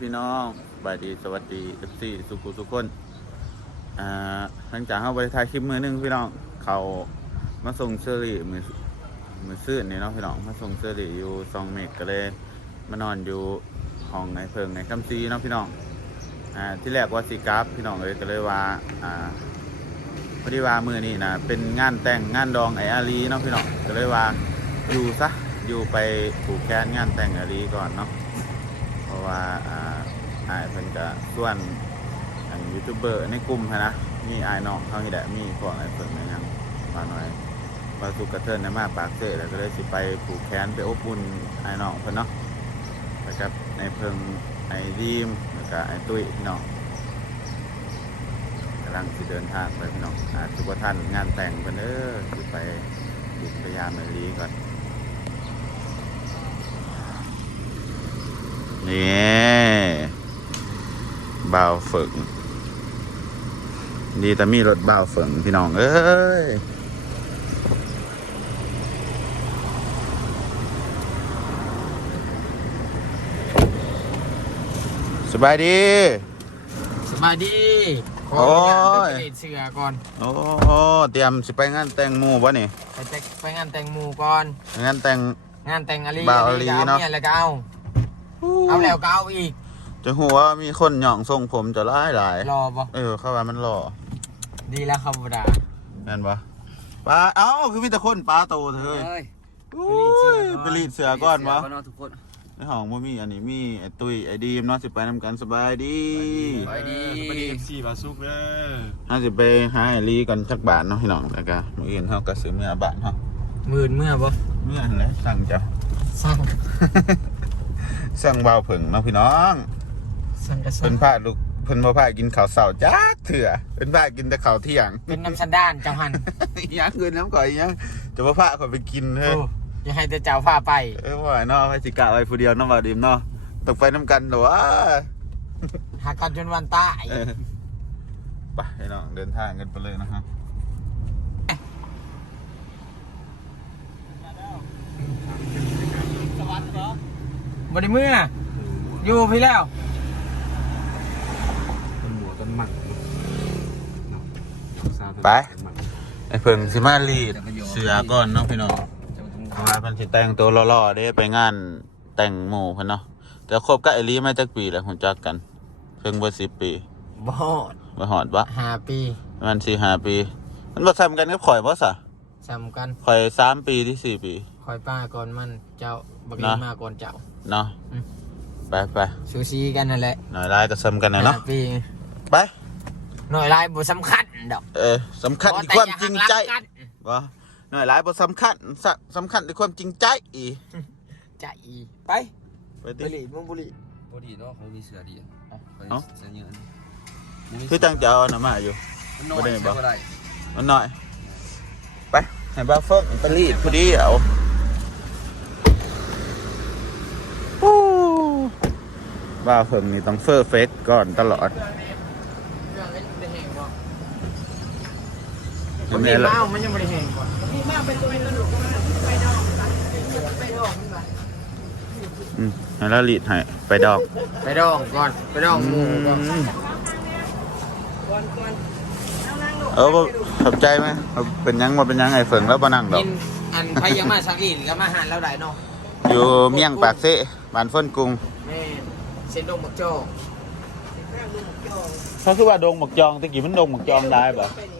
พี่น้องบายดีสวัสดีเอฟซีสุขุสุขคนอ่าหลังจากเข้าไปถ่ายคลิปมือหนึงพี่น้องเขามาส่งเชอรี่มือมือซื่อเนี่เนาะพี่น้องมาส่งเชอรี่อยู่ซองเมกก็เลยมานอนอยู่ห้องในเพิงในคำซีเนาะพี่น้องอ่าที่แรกว่าสีกราฟพี่น้องเลยก็เลยว่าอ่าพอดีว่ามือนี่นะเป็นงานแต่งงานดองไออารีเนาะพี่น้องก็เลยว่าอยู่ซะอยู่ไปผูกแขนงานแต่งอารีก่อนเนาะเพราะว่าอ่า อายเพิ่นจะส่วนอันยูทูบเบอร์ในกลุ่มหั้นนะมีอายน้องเขานี่แหละมีพวกไอ้เพิ่นนะยังมาหน่อยมาสุกกระเทินนะมาปากเสแล้วก็เลยสิไปผูกแขนไปอบอุ่นไอ้น้องเพิ่นเนาะนะครับในเพิ่งไอ้ดีมแล้วก็ไอ้ตุ้ยพี่น้องกำลังสิเดินทางไปพี่น้องอาสุกท่านงานแต่งเพิ่นเด้อสิไปบุกพยามเมลีก่อนนี่ บ่าวฝึก ดีแต่มีรถบ่าวฝึกพี่น้อง เอ้ยสบายดี สบายดีขโอ้ยอนุญาตไปเสื้อก่อนโอ้โหเตรียมสิไปงานแต่งหมู่วะนี่ไปแต่งไปงานแต่งหมู่ก่อน งานแต่งงานแต่งอาลีบ่าวอาลีก็เนาะเนี่ยแล้วก็เอาเอาแล้วก็เอาอีก จะหัวามีคนหย่องทรงผมจะร้ายหลายรอบ่เออเข้ามามันหล่อดีแล้วครับบดาแม่นปะปลาเอ้าคือมีแต่คนปลาโตเธอเอ้ยอุ้ยไปรีดเสือก่อนวะเสืเนาะทุกคนในห้องบ่มีอันนี้มีไอ้ตุ้ยไอ้ดีมเนาะสิไปนำกันสบายดีไปดีไปดีเอฟซีบาซุกเด้อน่าสิไปหาไอ้ลีกันจักบาทเนาะพี่น้องแล้วก็มื้ออื่นเฮาก็ซื้อเมื่อบาทเฮาหมื่นเมื่อบ่เมื่อนั่นแหละสั่งจ้ะสั่ง สั่งเบาผึ่งเนาะพี่น้อง สั่งกระสั่เพิ่งนพาลูกเพิ่นบ่พากินข้าวเช้าจักเถื่อเพิ่นพากินแต่ข้าวเที่ยง เป็นน้ำสันดานเจ้าหันอีหยังเกินน้ำก่อยอีหยังจะบ่พาข่อยไปกินเฮ้ยโอ้อย่าให้แต่เจ้าพาไป เอ้ยว่าเนาะไปสิกะไว้ผู้เดียวเนาะบ่าวดิมเนาะต้องไปนํกันเหรอวะหากันจนวันตายเออไปพี่น้องเดินทางกันไปเลยนะฮะบ่ได้เมื่ออยู่พี่แล้ว ต้นหมัวต้นหมันเนาะซาต้น ไปต้นหมันไอ้เพิ่งสิมารีดเสือก่อนเนาะพี่น้องเพราะว่าเพิ่นสิแต่งตัวหล่อๆเด้ไปงานแต่งหมู่เพิ่นเนาะแต่คบกับไอลีมาจักปีแล้วรู้จักกันเพิ่งบ่10ปีบ่ฮอดบ่ฮอดบ่ห้าปีประมัน4 5ปี มันบ่ซ้ำกันกับข่อยบ่ซะสำกันข่อย3ปีที่ 4 ปีคอยป้าก่อนมันเจ้าบักลีนะมาก่อนเจ้าเนาะอืมไปไปซูซีกันนั่นแหละหน่อยลายก็ซ้ำกันน่ะเนาะห้าปีไป หน่อยลายบ่สำคัญดอกเออสำคัญที่ความจริงใจบ่หน่อยหลายบ่สำคัญสะสำคัญที่ความจริงใจอีใจไปไปบุติหรี่มึงบุหรี่พอดีเนาะเขามีเสือดีอะเขาเอ้าเสือเยอะคือจังจะเอาน่ะมาอยู่มันน้อยบ่ได้บ่ใช่บ่ได้มันหน่อยไปให้บ้าเฟิร์ไปรีดพอดีเอาฮู้บ้าเฟิร์นี่ต้องเฟอร์เฟกก่อนตลอด มันมีเมามันยังไม่ได้แห้งก่อนอืมให้เรารีดให้ไปดอกไปดองก่อน ไปดองหมูก่อนเออบ่ขอบใจไหมเอาเป็นยังมาเป็นยังไงเฟิงแล้วบ่นั่งดอกกินอันใครยังมาสักอินก็มาหารแล้วได้เนาะอยู่เมี่ยงปากเซ่บ้านเฟินกรุงแม่เส้นดงบักโจ้เขาคือว่าดงหมกจองตะกี้มันดงหมกจองได้ปะโ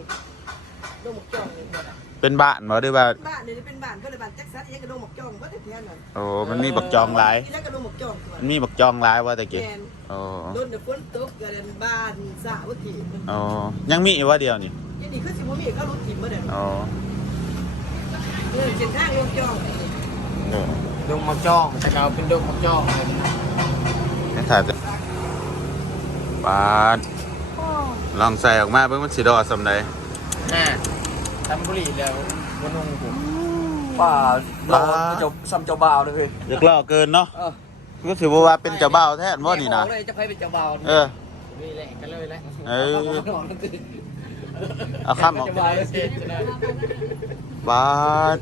ดมหมกจองนี่บ่ได้เป็นบ้านบ่ได้ว่า บ้านนี่เป็นบ้านก็เลยบ้านแจ็คสันเองก็โดมหมกจองบ่ได้เพี้ยนนั่นโอ้มันมีบักจองหลายนี่แล้วก็โดมหมกจองตัวมันมีบักจองหลายว่าตะกี้แม่นโอ้โดนเดี๋ยวฝนตกก็เลยบ้านสระวัตถิโอ้ยังมีอีกว่าเดียวนี่ยันนี่คือสิบ่มีก็รถถิ่มบ่ได้โอ้เออเส้นทางโยกจองเออดงบักจ้องแต่เขาเป็นดงบักจ้องนี่ถ่ายจะปาดลองใส่ออกมาเบิ่งมันสิดอสำใด น่ะทำบุหรี่แล้วบนนุ่งผมป่าป่าเจ้าซ้ำเจ้าบ่าวเลยเว้ยอยากล่อเกินเนาะเออก็ถือว่าเป็นเจ้าบ่าวแท้บ่นี่นะแม่ขอเลยจะให้เป็นเจ้าบ่าวเออนี่แหละกันเลยแหละเออเอานั่นสิเอาข้ามออกเจ้าบ่าวเลยสิปาด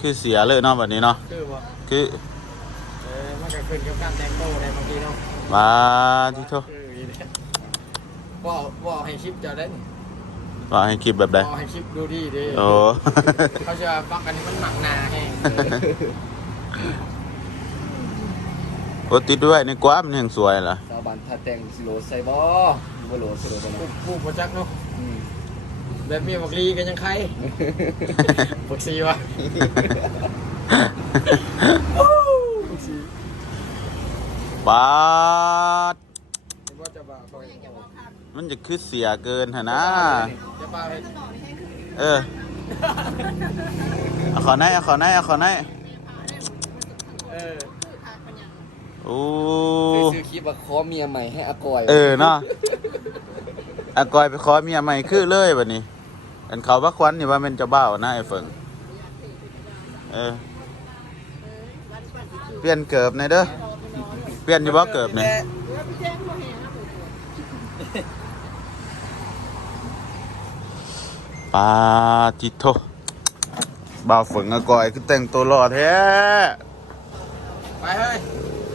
คือเสียเลยเนาะแบบนี้เนาะคือว่าคือเออมมันก็ขึ้นกับการแต่งโตได้บางทีเนาะมาที่โทเออนี่แหละว่าว่าให้คลิปจะได้นี่ ว่าให้คลิปแบบใดว่าให้คลิปดูดีดีโอ้ เขาจะฟังกันนี่มันหมักหนาแห้งโอ้ติดด้วยในกว้ามันยังสวยเหรอสาวบ้านท่าแต่งสิโลใส่บ่บ่โลสิโลบ่ปลูเนาะกปลูกประจักเนาะอืมแบบมีบักลีกันยังใครบักซีวะบักซีบาดเห็นว่าจะบ้าไปมันจะคือเสียเกินหะนะจะบ้าไป เออเอาขอไหนเอาขอไหนเอาขอไหนเออโอ้เคยซื้อคลิปว่าขอเมียใหม่ให้อากอยเออเนาะอากอยไปขอเมียใหม่คือเลยบัดนี้ อันเขาว่าควันนี่ว่าเป็นเจ้าบ่าวนะไอ้เฟิงเออเปลี่ยนเกิบในอยเด้อเปลี่ยนอยู่บ่เกิบเนี่ย ปาจิโทบ่าวฝงอากอยคือแต่งตัวหล่อแท้ไปเฮ้ย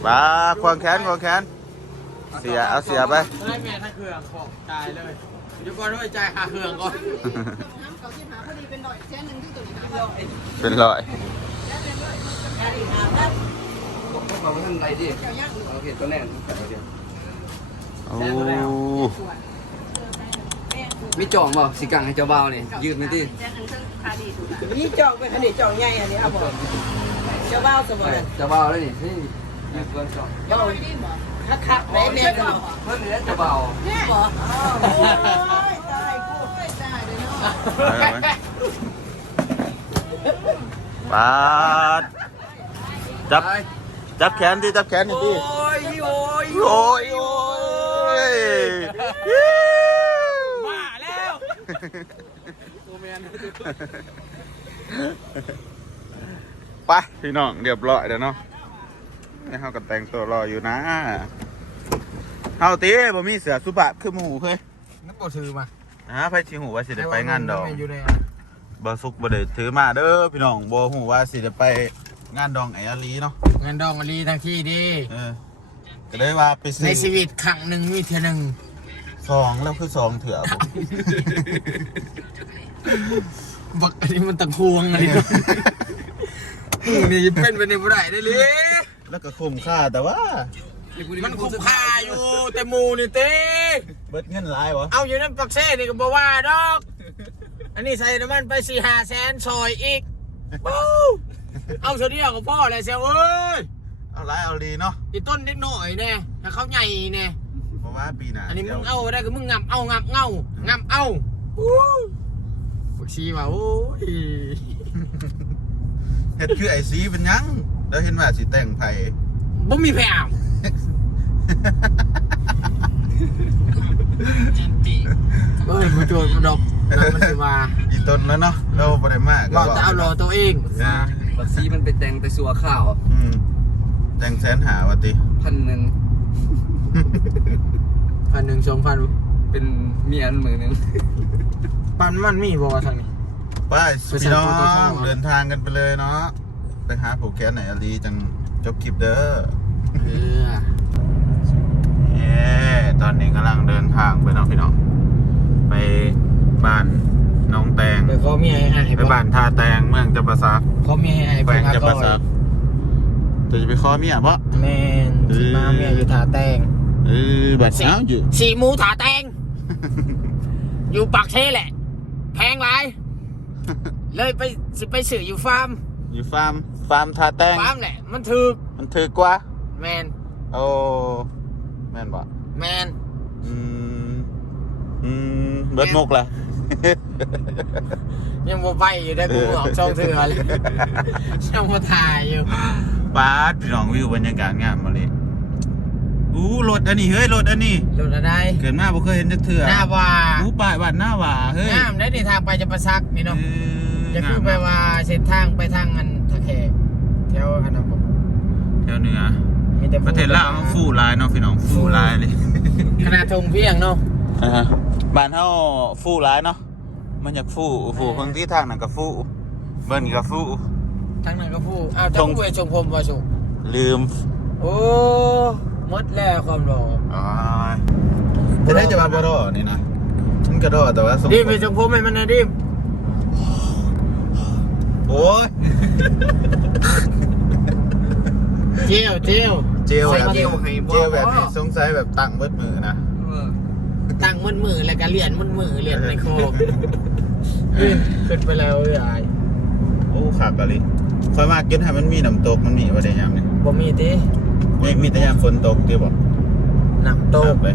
ปาควงแขนควงแขน เสียเอาเสียไป ให้แม่ทั้งเครื่องของตายเลยเดี๋ยวก่อนด้วยใจหาเครื่องก่อนน้ำเขาที่หาพอดีเป็นดอยแค่นึงที่ตัวนี้นะเป็นรอยบอกพวกเราว่าท่านไรดิเอาเห็ดตัวแน่นแต่เดียวโอ้ มีจองบ่สิกังให้เจ้าบ่าวนี่ยืดมาดินี่จองไปอันนี้จองใหญ่อันนี้เอาบอกเจ้าบ่าวสมบูรณ์เจ้าบ่าวแล้วนี่นี่ยืดเบิ่งจองเจ้าคักคักๆได้แม่กันเพิ่นเหลือเจ้าบ่าวเนี่ยบอกโอ้ยตายกูตายเลยเนาะเอาไว้ปาดจับจับแขนดิจับแขนดิโอ้ยโอ้ยโอ้ยโอ้ยบ้าแล้ว โอแมนไปพี่น้องเรียบร้อยแล้วเนาะนี่เฮาก็แต่งตัวรออยู่นะเฮาตีบ่มีเสือสุภาพคือหมู่เฮ้ยนึกว่าถือมาฮะไผสิฮู้ว่าสิได้ไปงานดองอยู่ในบ่สุกบ่ได้ถือมาเด้อพี่น้องบ่ฮู้ว่าสิได้ไปงานดองไอ้อาลีเนาะงานดองอลีทั้งที่ดีเออก็เลยว่าไปซื้ในอชีวิตครั้งหนึ่งมีเท่าหนึ่ง ซองแล้วคือซองเถื่อบ่บักอันนี้มันตะควงอันนี้นี่เป็นไปในบ่ได้ได้เลยแล้วก็คุ้มค่าแต่ว่า มันคุ้มค่าอยู่แต่หมูนี่เต้เบิดเงินหลายวะเอาอยู่นั่นปักเซ่นี่ก็บอกว่าดอก อันนี้ใส่น้ำมันไปสี่ห้าแสนซอยอีกปู้เอาเสียเดียวกับพ่อเลยเสียเอ้ยเอาหลายเอาดีเนาะอีต้นเล็กหน่อยแน่ถ้าเขาใหญ่แน่เพ ราะว่าปีหน้าอันนี้มึงดี๋ยวเอาได้ก็มึงงับเอางับเงางับเอาอู้ปักชีว่าโอ้ยเฮ็ดคือไอซีเป็นหยัง แล้วเห็นว่าสิแต่งไผบ่มีแผมเอ้ยมาโจรมาดอกแล้วมันสิว่าอีต้นแล้วเนาะเราบ่ได้มากเราจะเอารอตัวเองนะบักซีมันไปแต่งแต่สัวข้าวอืมแต่งแสนหาว่าติพันหนึ่ง พันหนึ่งสองพันเป็นเมียนมือหนึ่งปันมันมีบ่วะทางนี้ ไปไปพี่น้อสั่งโปรโตคอลงเดินทางกันไปเลยเนาะไปหาผูกแขนไหนอาลีจังจบคลิปเด้อเออเย้ตอนนี้กำลังเดินทางไปเนาะพี่น้องไปบ้านน้องแตงไปขอเมียให้อายไปบ้านท่าแตงเมืองจับประซักขอเมียให้อายแขวงอาจับก้ประอซัยกแต่จะไปขอเมียปะแม่นสิมาเมียอยู่ถาแตง เออบัดเช้าอยู่สีหมูถาแตง อยู่ปากเทแหละ แพงหลาย เลยไปสิไปสื่ออยู่ฟาร์ม อยู่ฟาร์ม ฟาร์มท่าแตง ฟาร์มแหละ มันถูกมันถือกว่า แมนโอ้แม่นบ่แมนอืมอืมเบิดมุกละยังบ่ไปอยู่ได้กูออกช่องเถื่อเลยยังบ่ถ่ายอยู่ปาดพี่น้องวิวบรรยากาศงามมาเลย อู้รถอันนี้เฮ้ยรถอันนี้รถอะไรเกิดมาบ่เคยเห็นจักเทื่อหน้าว่าอู้ป้ายบ้านหน้าหว่าเฮ้ยงามได้ในทางไปจะประซักนี่เนาะเออจะคือไปว่าเส้นทางไปทางอันทะแขกแถวอันนั้นผมแถวเหนือมีแต่ประเทศลาวมันฟู่ลายเนาะพี่น้องฟู่ลายเลยขนาดทงเพียงเนาะอ่าฮะบ้านเฮาฟู่ลายเนาะมันอยากฟู่ฟู่บางที่ทางนั้นก็ฟู่เบิ่นก็ฟู่ทางนั้นก็พูดอ้าวทเจ้างคุยชงพรมว่าสุลืม โอ้ห มดแล้วความรออ๋อจะได้จะมาบรอนี่นะมันกระโดดแต่ว่าส่งดิมไปจงผมให้มันนะดิมโอ้ยเจียวเจียวเจลแบบใส่เจลให้บ่เจลแบบนี้สงสัยแบบตั้งเบิดมือนะเออตั้งมันมือแล้วก็เหรียญมันมือเหรียญในคอขึ้นไปแล้วเอ้ยอายโอ้ขากะลิคอยมากกินให้มันมีน้ำตกมันมีประเดี๋ยวยามนี่บ่มีติ มีมีแต่ยามฝนตกที่บอกน้ำโตกไป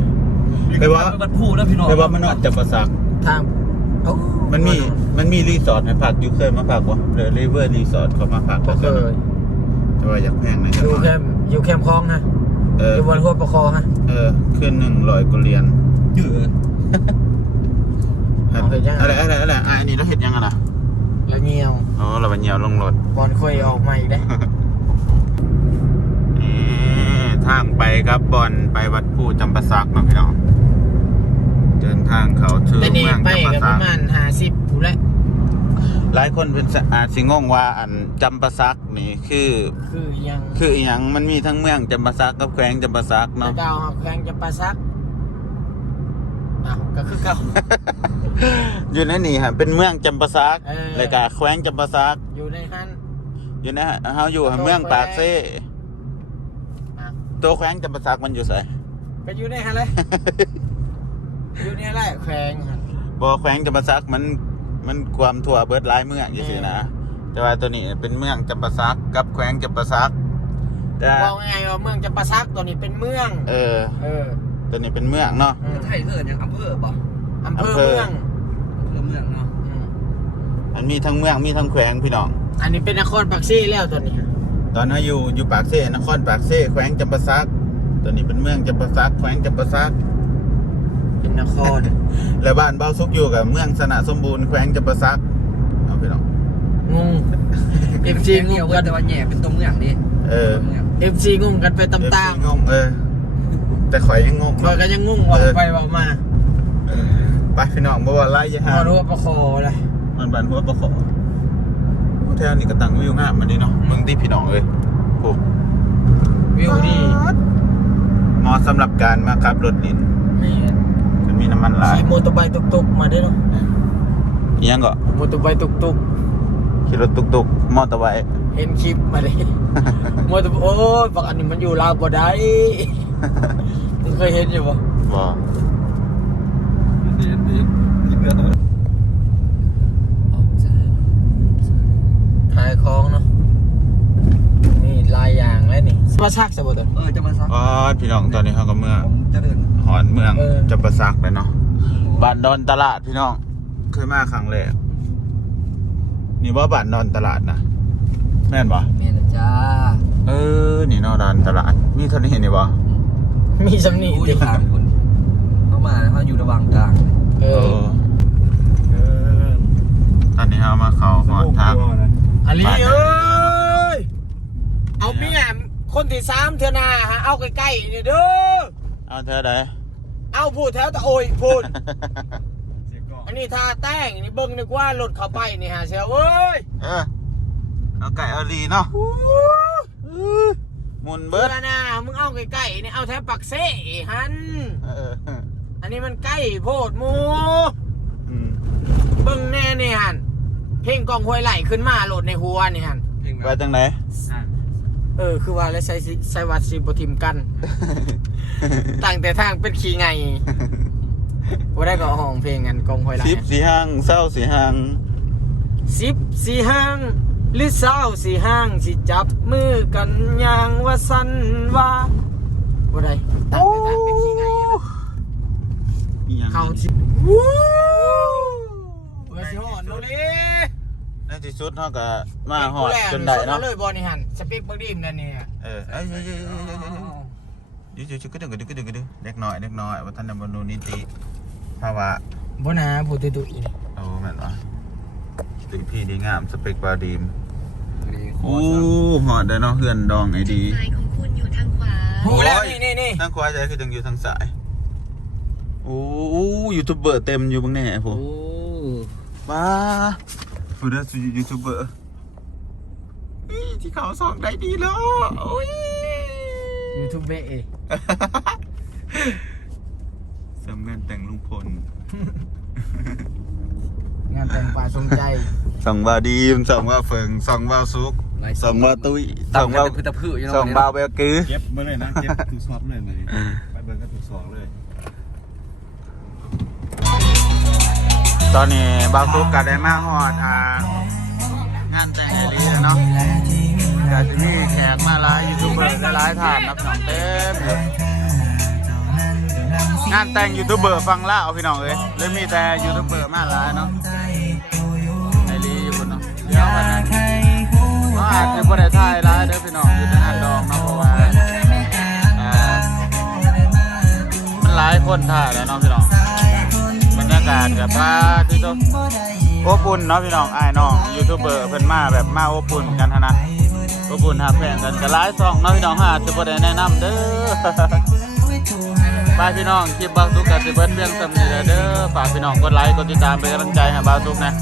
ไปว่าบัดพูแล้วพี่น้องไปว่ามันนอนจับประสัก ทางโอ้มันมี มันมีรีสอร์ทให้พักอยู่เคยมาพักวะเดอะริเวอร์รีสอร์ทเขามาพักบ่เคยแต่ว่าอยากแพงหนะอยู่แคมป์อยู่แคมป์คลองฮะเออ อยู่บนหัวประคอฮะเออขึ้นหนึ่งร้อยกุเหรียนเดือดเอาเฮ็ดยังอะไรอะไรอะไรอะอันนี้เราเห็ดยังไงล่ะแล้วเงียว อ๋อเราไปเหนียวลงรถบอลค่อยออกมาอีกได้นี่ ทางไปครับบอลไปวัดผู้จำปาสักเนาะพี่น้องเดินทางเขาถึงแต่นี่เมืองไปจำปากับปสัระกมาณ50ผู้นแหละ หลายคนเป็นสอาจสิงงว่าอันจำปาสักนี่คือ คือยังคืออหย่างมันมีทั้งเมืองจำปาสักกับแขวงจำปาสักแต่เนาะ ดาวหักแขวงจะปลาซักอ้าวก็คือเก่า อยู่ในนี่ฮะเป็นเมืองจำปาสักเออ แล้วก็แขวงจำปาสักอยู่ในฮันอยู่ในเฮาอยู่เมืองปากเซ่อะ ตัวแขวงจำปาสักมันอยู่ไสก็อยู่ในฮันเลย อยู่ในอะไรแขวงหั่นบ่แขวงจำปาสักมันมันความทั่วเบิดหลายเมืองอยู่สินะแต่ว่าตัวนี้เป็นเมืองจำปาสักกับแขวงจำปาสักแต่บอกไงายๆว่าเมืองจะปลาซักตัวนี้เป็นเมือง เออ เออตัวนี้เป็นเมืองเนาะอืมไทยเอิ้นหยังอำเภอบ่อำเภออำเภอเมืองอำเภอเมืองเนาะ อืมมันมีทั้งเมืองมีทั้งแขวงพี่น้อง อันนี้เป็นนครปักซี่แล้วตัวนี้ ตอนนั้นอยู่อยู่ปากเซ่นครปากเซ่แขวงจำปาสักตัวนี้เป็นเมืองจำปาสักแขวงจำปาสักเป็นนครแล้วบ้านเบ้าซุกอยู่กับเมืองสนะสมบูรณ์แขวงจำปาสักเอาพี่น้องงงเอฟซีงเดียวงกักันนแต่ว่าแหน่เป็นตัวเมืองดิเออเมืองเอฟซีงงกันไปตามงงเออ แต่ข่อยยังงงๆคอยก็ยังงงออกไปออกมาไปพี่น้องบ่ว่าไล่ยังพหาอรู้ว่าประคออะไรมันบ้านหัวประขอโอ้ แถวนี้ก็ตั้งวิวงามมันดีเนาะเมืองที่พี่น้องเลยโอ้วิวดีเหมาะสำหรับการมาขับรถดินนี่จะมีน้ำมันหลายขี่มอเตอร์ไซค์ตุกๆมาได้เนาะอิหยังก็มอเตอร์ไซค์ตุกขี่รถตุกๆมอเตอร์ไซค์ๆเห็นคลิปมาเลยมอเตอร์โอ้ยบักอันนี้มันอยู่ลาวบ่ได้มึงเคยเห็นอยู่ปะบ่เดือดดิเดือด ขายของเนาะนี่ลายอย่างแล้วนี่มาชักใช่ปะตัวเออจะมาซักอ๋อพี่น้องตอนนี้เขาก็เมื่อผมจะเดินหอนเมืองเออจะประซักเลยเนาะบ้านดอนตลาดพี่น้องเคยมาครั้งแรกนี่ว่าบ้านดอนตลาดนะแม่นปะแม่นจ้าเออนี่เนอดอนตลาด มีเท่านี้นี่ปะมีสำนีรู้อดิยู่ข้างคุณเข้ามาเขาอยู่ระหว่างกลางเอเอออตอนนี้เรามาเขาหอดทาง อันนี้บ้านเอ้ย เอาเมียคนที่สามเถอะนาฮะเอาใกล้ๆนี่เด้อ เอาเธอไหนเอาพูดแถวตะโอยพูด อันนี้ทาแต้งนี่เบิ่งนึกว่ารถเข้าไปนี่ฮะเชียวเว้ย เออเอาไก่เอาลีเนาะหมุนเบิเบิดดนะมึงเอาใกล้ๆนี่เอาแถวปักเซ่หันเอออันนี้มันใกล้โพดหมูอืมเบิ่งแน่นี่หัน เพลงกองห้วยไหลขึ้นมาโหลดในหัวนี่หันเพลงไปจังไหนเออคือว่าแล้วใช้สิใช้วัดสิบทิมกันตั้งแต่ทางเป็นขี่ไงว่าได้ก็ห้องเพลงกันกองห้วยไหลสิบสี่ห้างเศร้าสี่ห้างสิบสี่ห้างหรือเศร้าสี่ห้างสิจับมือกันอย่างว่าสันว่าว่าได้ตั้งแต่ทางเป็นขี่ไงอะนะอีหยังเขานี่สิวู้เมื่อสิหอนโนเลย ในที่สุดเขาก็มาหอดจนได้เนาเนาะเลยบอลนี่หันสปีกบักดีมนั่นนี่เออเอ้ยเอ้ยเอ้ยเอ้ยเอ้ยเอ้ยเดี๋ยวเดี๋ยวก็ดึงก็ดึงก็ดึงก็ดึงเล็กน้อยเล็กน้อยว่าท่านนบรรลุนิติภาวะบ่นะผู้ตุตุอีนี่โอ้แม่นวะถึงพี่ดีงามสเปกบาดีมโอ้โอ้หอดเด้อเนาะเฮือนดองไอ้ดีซ้ายของคุณอยู่ทางขวาหูแล้วโอ้ยนี่นี่นี่ทางขวาใจคือจังอยู่ทางซ้ายโอ้ยูทูบเบอร์เต็มอยู่บ้างแน่ผมว้า ฟูดาสุยูทูบเบอร์อีที่เขาส่องได้ดีเลยโอ้ยยูทูบเบะเองสำเงินแต่งลุงพล งานแต่งป่าทรงใจส่องว่าดีมส่องว่าเฟิงส่องว่าซุกส่องว่าตุ้ยต่าส่องงว่าว่าพืชตะพืชอยู่ส่องเนาะว่าเบลกือเก็บมาเลยนะเก็บถูกสอบเลยมาดิไปเบิ่งก็ถูกสอบเลย ตอนนี้บาวซุกก็ได้มาฮอดอ่างานแต่งไอรีแล้วเนาะก็จะมีแขกมาหลายยูทูบเบอร์หลายท่านนับน้องเต็มเลยงานแต่งยูทูบเบอร์ฟังล่าวพี่น้องเอ้ยเลยมีแต่ยูทูบเบอร์มาหลายเนาะไอรีอยู่บนเนาะเดี๋ยววันนั้นก็อาจจะบ่ได้ถ่ายหลายเด้อพี่น้องอยู่ในงานดองเนาะเพราะว่ามันหลายคนถ่ายแล้วเนาะพี่น้องากาศกับว่าที่ต้องอบอุ่นเนาะพี่น้องไอ้น้องยูทูบเบอร์เพิ่นมาแบบมาอบอุ่นกันทนะอบอุ่นหักแพงกันก็หลายซองเนาะพี่น้องหาจะบ่ได้แนะนำเด้อฝากพี่น้องคลิปบางทุกกับสิเบิ้ลเรื่องสำนีเด้อฝากพี่น้องกดไลค์กดติดตามเป็นกำลังใจให้บางทุกนะ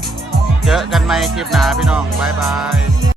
เจอกันใหม่คลิปหน้าพี่น้องบายบาย